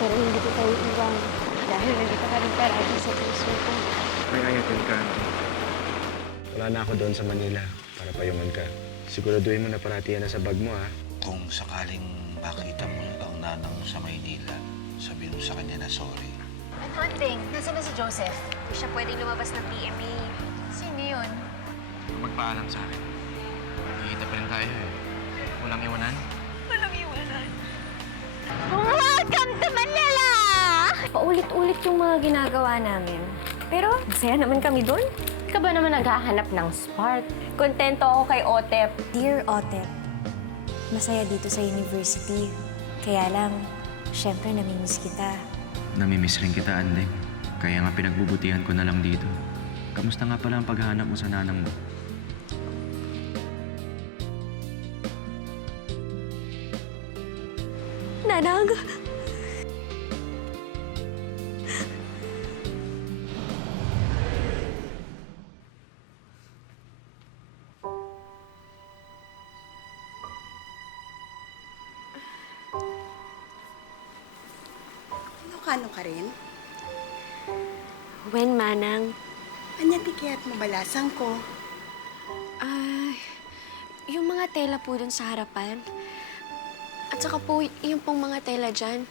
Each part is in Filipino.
Pero hindi ko kayo iwan dahil nandito ka rin parati sa puso ko. May ayatin ka, no? Wala na ako doon sa Manila para payungan ka. Siguraduhin mo na parati yan na sa bag mo, ha? Kung sakaling makita mo ang nanang mo sa Maynila, sabihin mo sa kanya na sorry. And hunting, nasaan na si Joseph? Hindi siya pwedeng lumabas ng PMA. Sino yun? Magpaalam sa akin. Magkikita pa rin tayo, eh. Walang iwanan? Walang iwanan. Welcome to Manila! Paulit-ulit yung mga ginagawa namin. Pero masaya naman kami doon. Ka ba naman naghahanap ng spark? Kontento ako kay Otep. Dear Otep, masaya dito sa university. Kaya lang, syempre namimiss kita. Namimiss rin kita, Andeng. Kaya nga pinagbubutihan ko na lang dito. Kamusta nga pala ang paghahanap mo sa nanang mo? Nanang! Ano ka rin? When, Manang? Anya tikiyat mo balasang ko? Yung mga tela po dun sa harapan. At saka po, yung pong mga tela dyan.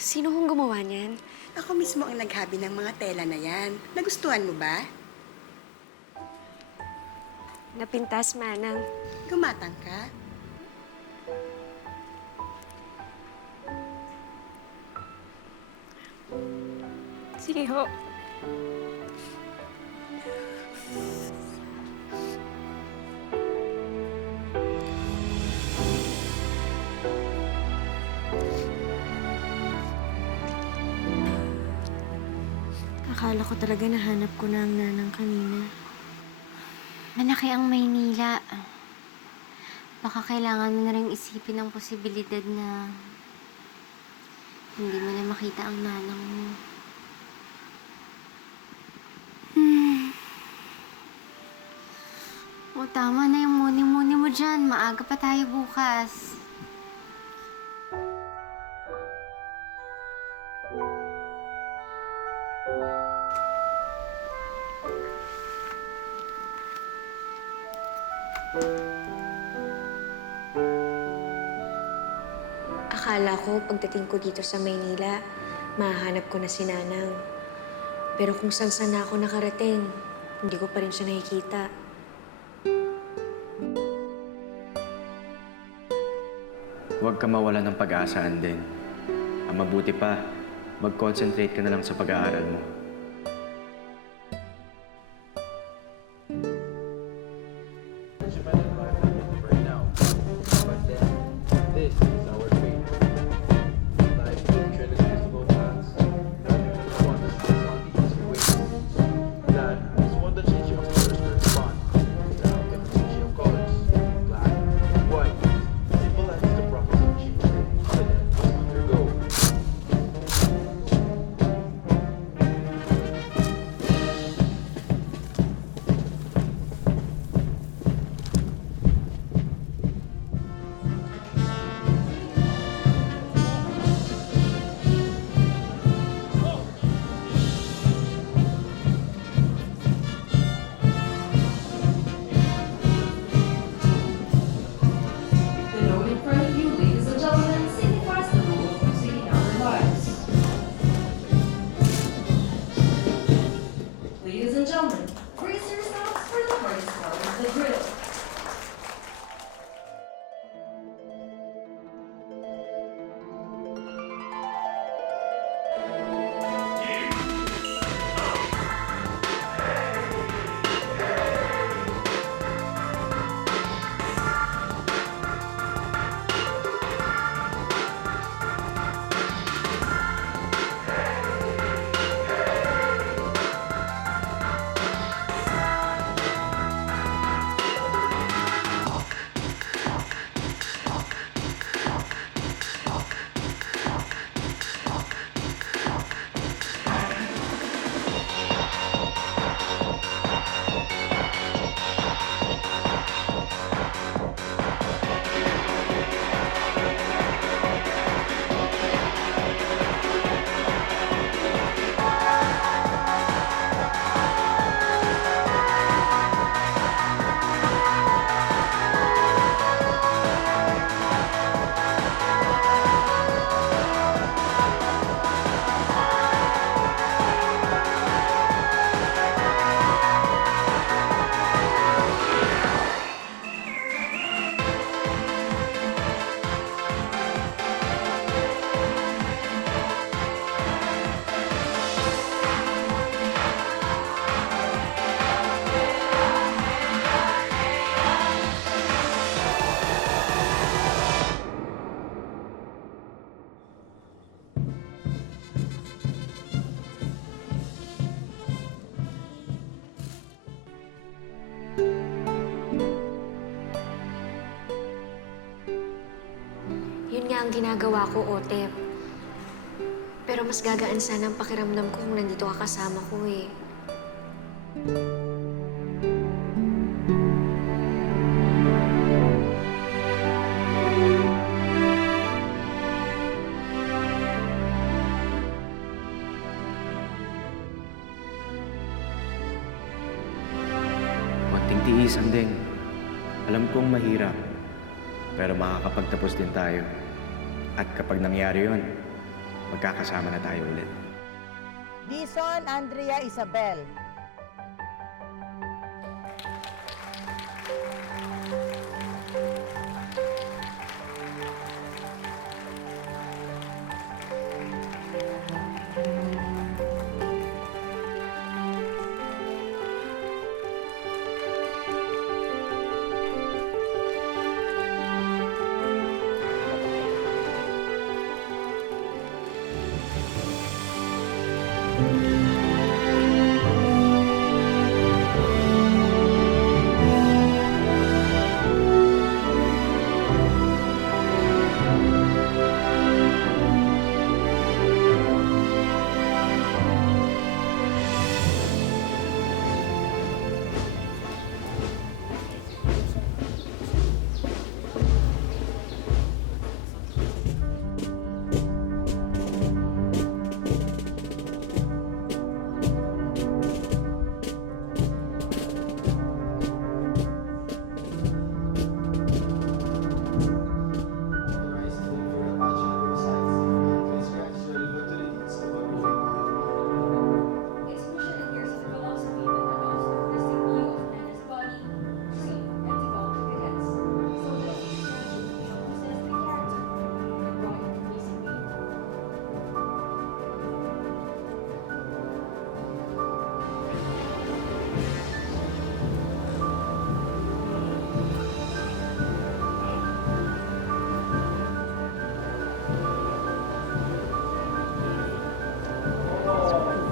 Sino hong gumawa niyan? Ako mismo ang naghabi ng mga tela na yan. Nagustuhan mo ba? Napintas, Manang. Gumatang ka? Sige ho. Akala ko talaga nahanap ko na ang nanang kanina. Malaki ang Maynila. Baka kailangan mo na rin isipin ang posibilidad na hindi mo na makita ang nanang mo. O, tama na yung muni-muni mo dyan. Maaga pa tayo bukas. Akala ko pagdating ko dito sa Maynila, mahahanap ko na si Nanang. Pero kung saan na ako nakarating, hindi ko pa rin siya nakikita. Huwag ka mawala ng pag-asa, Andeng. Ang mabuti pa, mag-concentrate ka na lang sa pag-aaral mo. ang ginagawa ko, Otep. Pero mas gagaan sana ang pakiramdam ko kung nandito ka kasama ko eh. Konting tiisan din. Alam kong mahirap, pero makakapagtapos din tayo. At kapag nangyari yon, magkakasama na tayo ulit. Dison Andrea Isabel.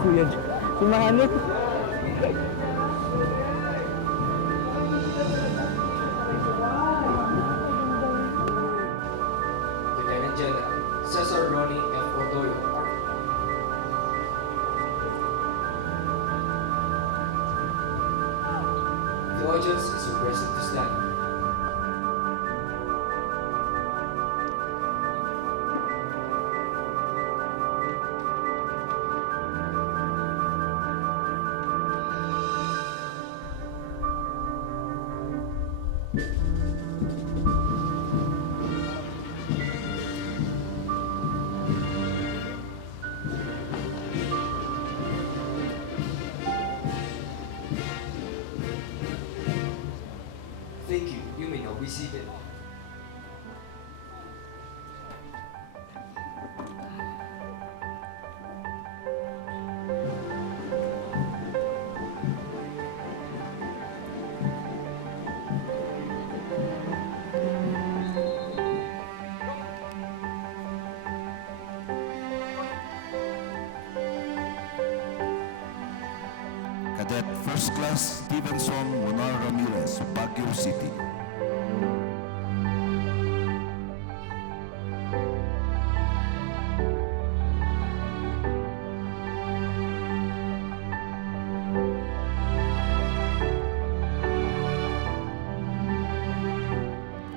Kuya, si Mano. Lieutenant General Cesar Ronnie F. Odoyo. The audience is requested to stand. Thank you. You may now be seated. Cadet First Class Stevenson Monar Ramirez, Baguio City.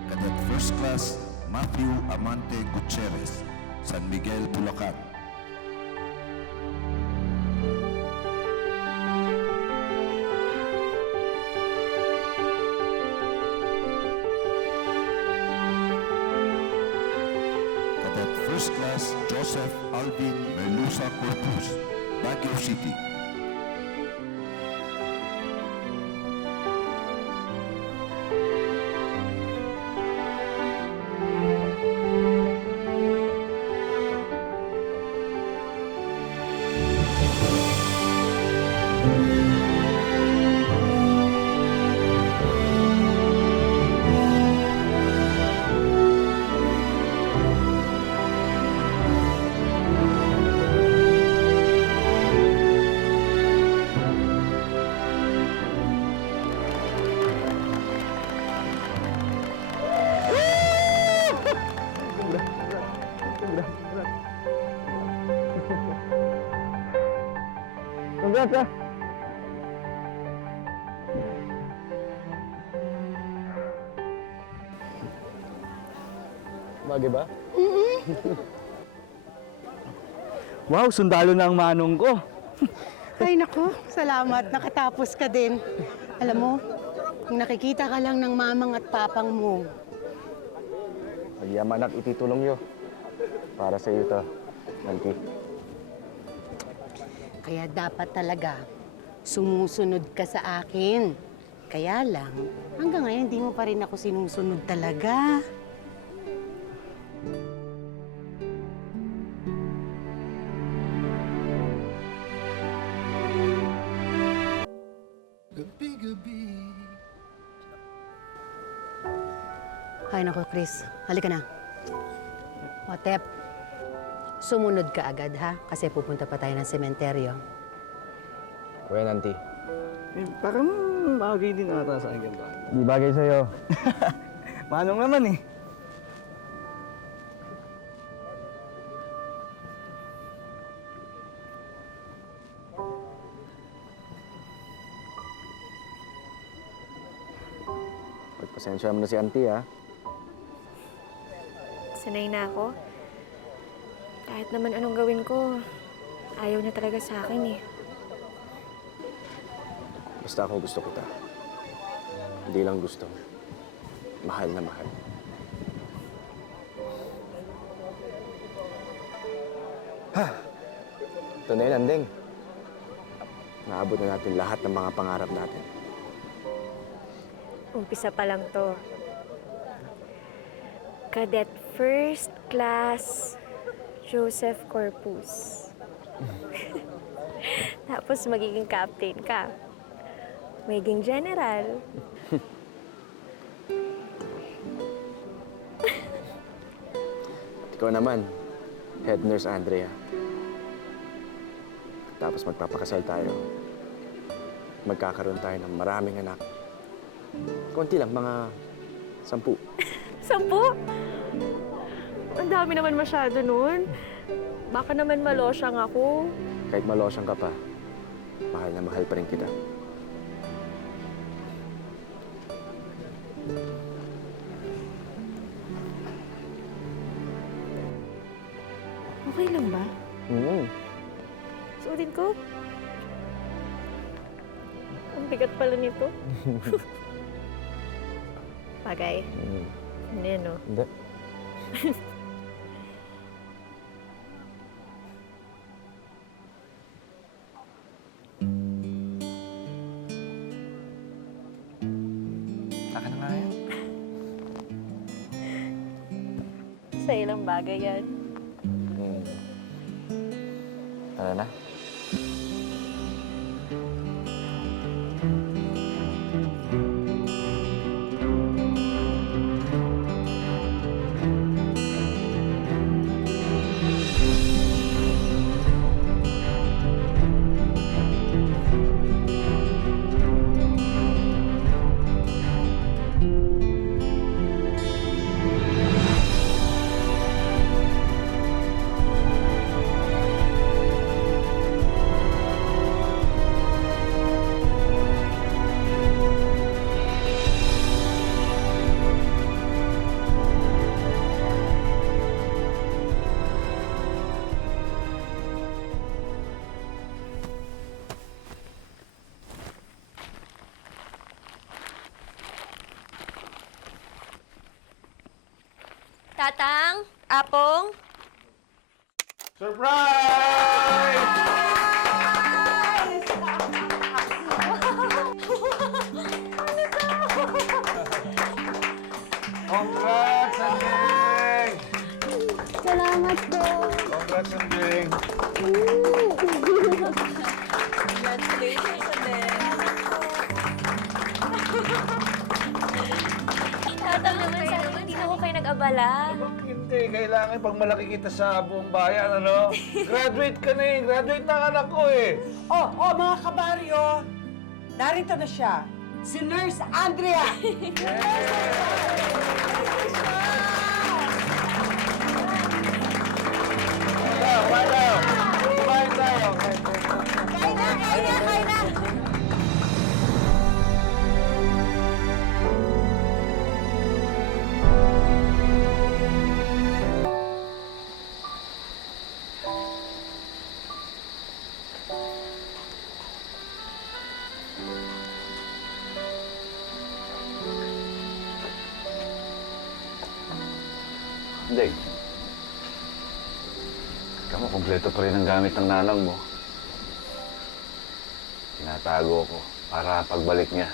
Cadet First Class Matthew Amante Gutierrez, San Miguel, Bulacan. Cadet First Class Joseph Alvin Melusa Corpus, Baguio City. Congrats, ah! Bagay ba? Wow, sundalo na ang manong ko. Ay nako, salamat. Nakatapos ka din. Alam mo, kung nakikita ka lang ng mamang at papang mo, Magyaman at ititulong nyo. Para sa iyo to, Auntie. kaya dapat talaga sumusunod ka sa akin. Kaya lang, hanggang ngayon hindi mo pa rin ako sinusunod talaga. Ay nako, Chris. Halika na. O, Tep, sumunod ka agad, ha? Kasi pupunta pa tayo ng sementeryo. Kuya, Auntie. Parang bagay din ata sa akin ba? Di bagay sa'yo. Manong naman eh. Pagpasensya mo na si Auntie, ha? Sanay na ako. Kahit naman anong gawin ko, ayaw niya talaga sa akin eh. Basta ako gusto kita. Hindi lang gusto. Mahal na mahal. Ito na yun, Andeng. Naabot na natin lahat ng mga pangarap natin. Umpisa pa lang to. Cadet First Class Joseph Corpus. Tapos magiging captain ka. Magiging general. At ikaw naman, Head Nurse Andrea. Tapos magpapakasal tayo. Magkakaroon tayo ng maraming anak. Konti lang, mga 10. 10? Ang dami naman masyado nun. Baka naman malosyang ako. Kahit malosyang ka pa, mahal na mahal pa rin kita. Okay lang ba? Suotin ko? Ang bigat pala nito. Bagay. Hindi, no? Hindi. Saka na nga yan. Sa ilang bagay yan. Tara na. Tatang? Apong? Congrats, Andeng! Salamat po. Congrats, Andeng! Tatang naman, sana hindi na ako kayo nag-abala. Hindi, kailangan pag malaki kita sa buong bayan, ano? Graduate ka na eh. Graduate na ang anak ko eh. Oh, mga kabaryo, narito na siya. Si Nurse Andrea. Kumain tayo. Kaya na, Hindi. Tama, kompleto pa rin ang gamit ng nanang mo. Tinatago ko para pagbalik niya.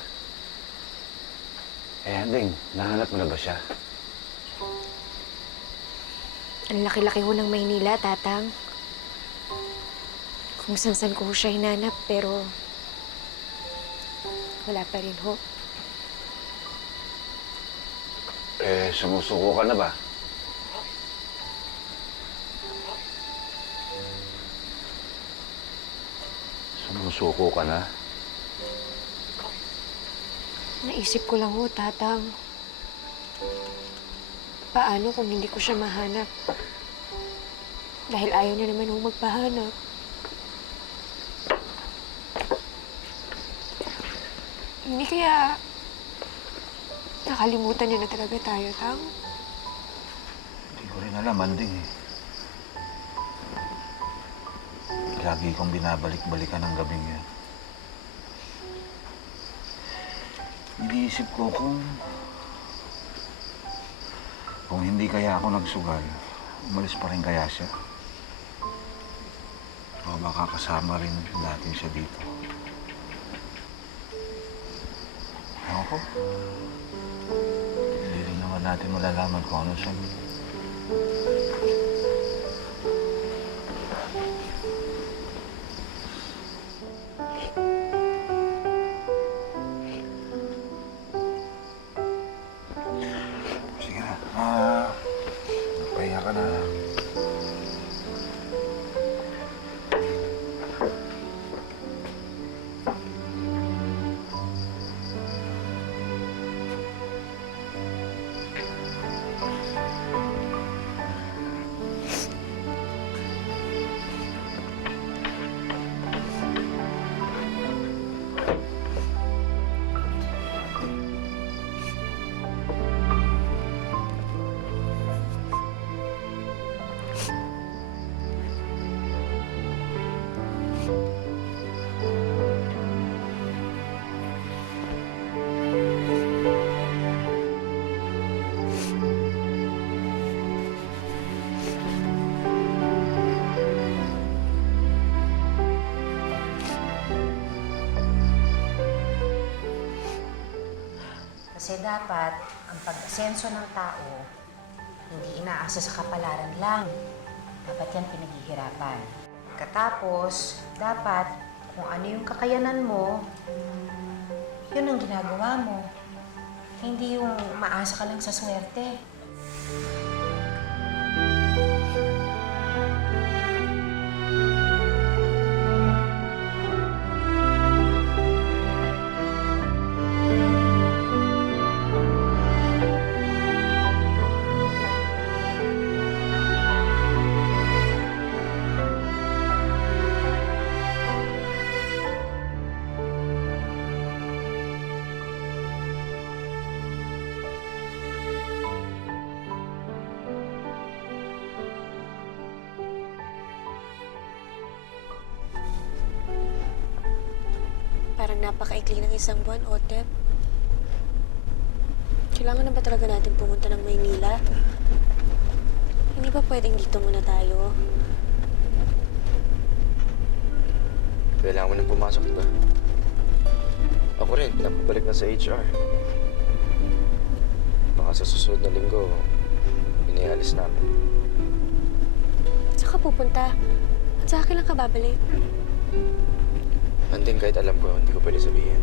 Eh, Anding, nahanap mo na ba siya? Ang laki-laki ho ng Maynila, Tatang. Kung saan-saan ko ho siya hinanap, pero wala pa rin ho. Eh, sumusuko ka na ba? Sumusuko ka na? Naisip ko lang ho, Tatang. Paano kung hindi ko siya mahanap? Dahil ayaw niya naman ho magpahanap. Hindi kaya nakalimutan niya na talaga tayo, Tang? Hindi ko rin alam, Anding eh. Lagi kong binabalik-balikan ang gabing yun. Iniisip ko kung hindi kaya ako nagsugal, umalis pa rin kaya siya. O baka kasama rin natin siya dito. Ewan ko. Hindi rin naman natin malalaman kung ano siya. Sige na. Nagpahinga ka na. Kasi dapat, ang pag-asenso ng tao, hindi inaasa sa kapalaran lang. Dapat yan pinaghihirapan. Katapos, dapat, kung ano yung kakayanan mo, yun ang ginagawa mo. Hindi yung maasa ka lang sa swerte. Parang napakaikli ng isang buwan, Otep. Kailangan na ba talaga natin pumunta ng Maynila? Hindi ba pwedeng dito muna tayo? Kailangan mo nang pumasok, diba? Ako rin, pinapabalik na sa HR. Baka sa susunod na linggo, inialis namin. Saan ka pupunta? At sa akin lang ka babalik? Anding kahit alam ko, hindi ko pwede sabihin.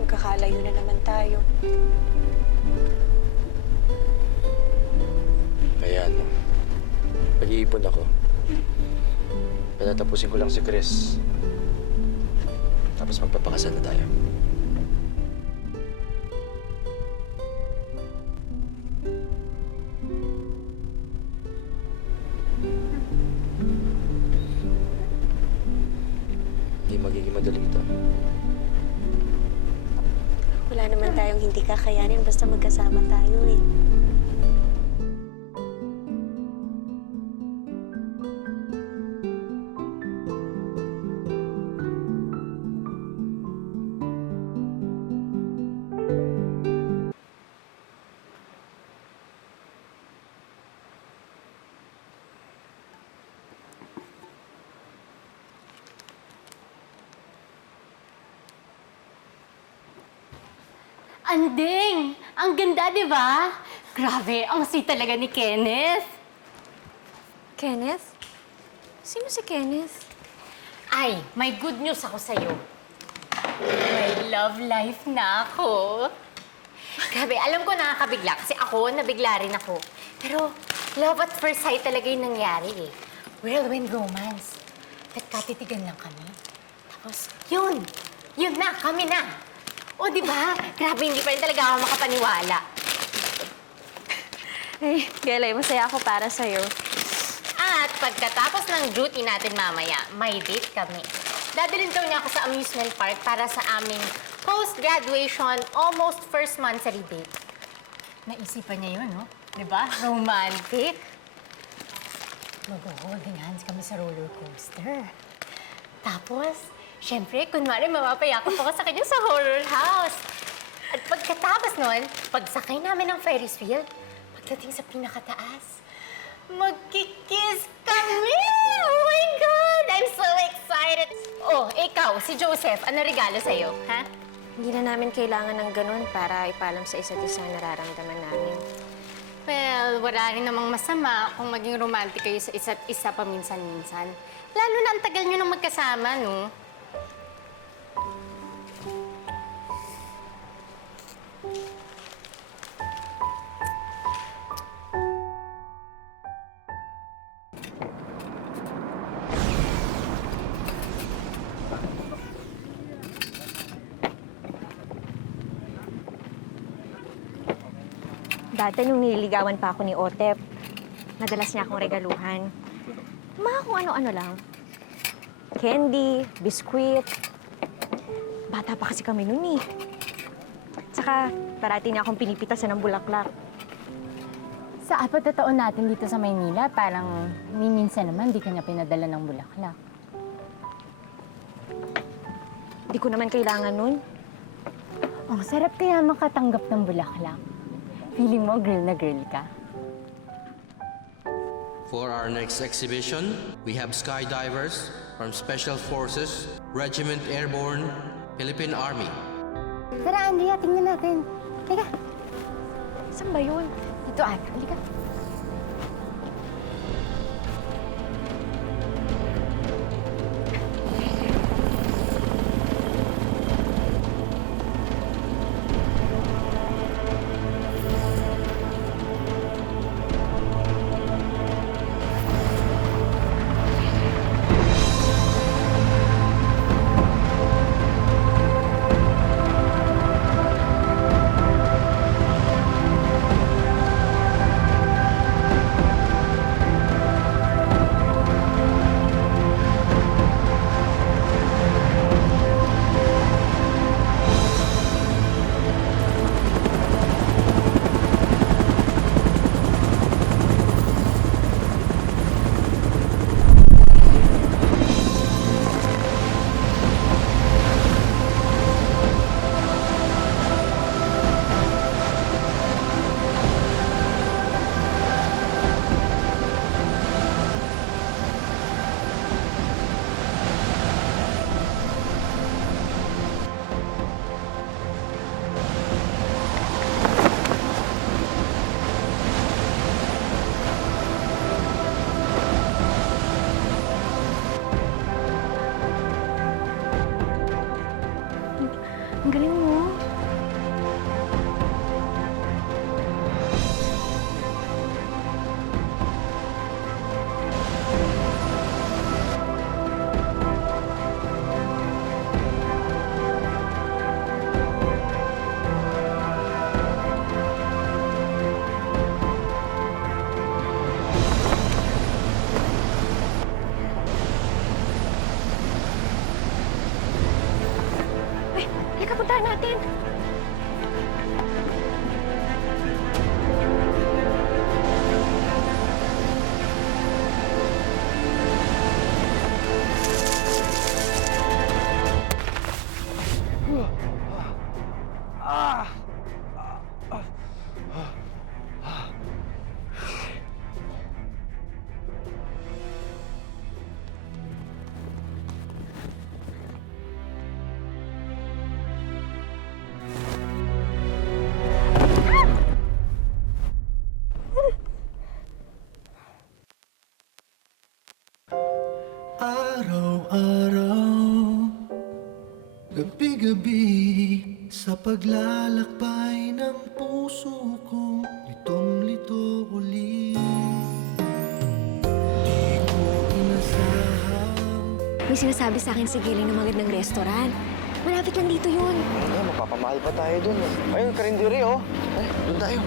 Magkakalayo na naman tayo. Hayaan mo. Pag-iipon ako. Patatapusin ko lang si Chris. Tapos magpapakasal na tayo. Hindi magiging madali ito. Wala naman tayong hindi kakayanin basta magkasama tayo eh. Anding! Ang ganda, di ba? Grabe, ang sweet talaga ni Kenneth. Kenneth? Sino si Kenneth? Ay, may good news ako sa'yo. May love life na ako. Grabe, alam ko nakakabigla kasi ako, nabigla rin ako. Pero love at first sight talaga yung nangyari eh. Whirlwind romance. Nagkatitigan lang kami. Tapos, yun na, kami na. O, di ba? Grabe, hindi pa rin talaga ako makapaniwala. Ay, Gelay, masaya ako para sa'yo. At pagkatapos ng duty natin mamaya, may date kami. Dadalhin daw niya ako sa amusement park para sa aming post-graduation, almost first monthsary date. Naisipan niya yun, no? Di ba? Romantic. Mag-holding hands kami sa roller coaster. Tapos, syempre, kunwari mapapayakap ako sa kanya sa horror house. At pagkatapos nun, pagsakay namin ng Ferris wheel, pagdating sa pinakataas, magkikiss kami! Oh my God! I'm so excited! Oh, ikaw, si Joseph, ano regalo sa'yo, ha? Hindi na namin kailangan ng ganun para ipaalam sa isa't isa ang nararamdaman namin. Well, wala rin namang masama kung maging romantic kayo sa isa't isa paminsan-minsan. Lalo na ang tagal nyo nang magkasama, no? Dati nung nililigawan pa ako ni Otep, madalas niya akong regaluhan. Mga kung ano-ano lang. Candy, biskwit. Bata pa kasi kami nun eh. Tsaka, parati niya akong pinipitasan ng bulaklak. Sa 4 na taon natin dito sa Maynila, parang minsan naman di kanya pinadala ng bulaklak. Di ko naman kailangan nun. Ang sarap kaya makatanggap ng bulaklak. Feeling mo girl na girl ka. For our next exhibition, we have skydivers from Special Forces, Regiment Airborne, Philippine Army. Tara, Andrea, tingnan natin. Halika. Saan ba yun? Dito, ata. Halika. Ang galing mo. Ay, halika puntahan natin. Araw-araw, gabi-gabi, sa paglalakbay ng puso ko, litong-lito ulit. Di ko inasahan. May sinasabi sa akin si Gilly ng magandang restaurant. Malapit lang dito yun. Ay, mapapamahal pa tayo dun. Ayun, karinderi, oh. Ay, doon tayo.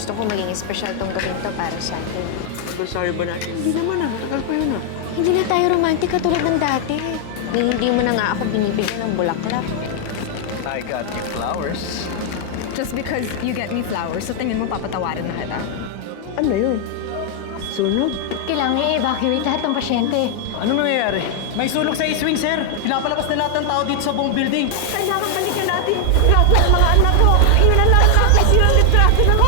Gusto ko maging espesyal tong gawin to para sa atin. Adversary ba natin? Hindi naman ah. Tagal pa yun ah. Hindi na tayo romantic katulad ng dati. Hindi mo na nga ako binibigyan ng bulaklak. I got you flowers. Just because you get me flowers, so tingin mo papatawarin na kita? Ano yun? Sunog? Kailangan i-evacuate lahat ng pasyente. Ano nangyayari? May sulok sa swing, sir. Pinapalabas na lahat ng tao dito sa buong building. Kailangan balikan natin lahat ng mga anak ko. Yun ang lahat natin silang litrato ng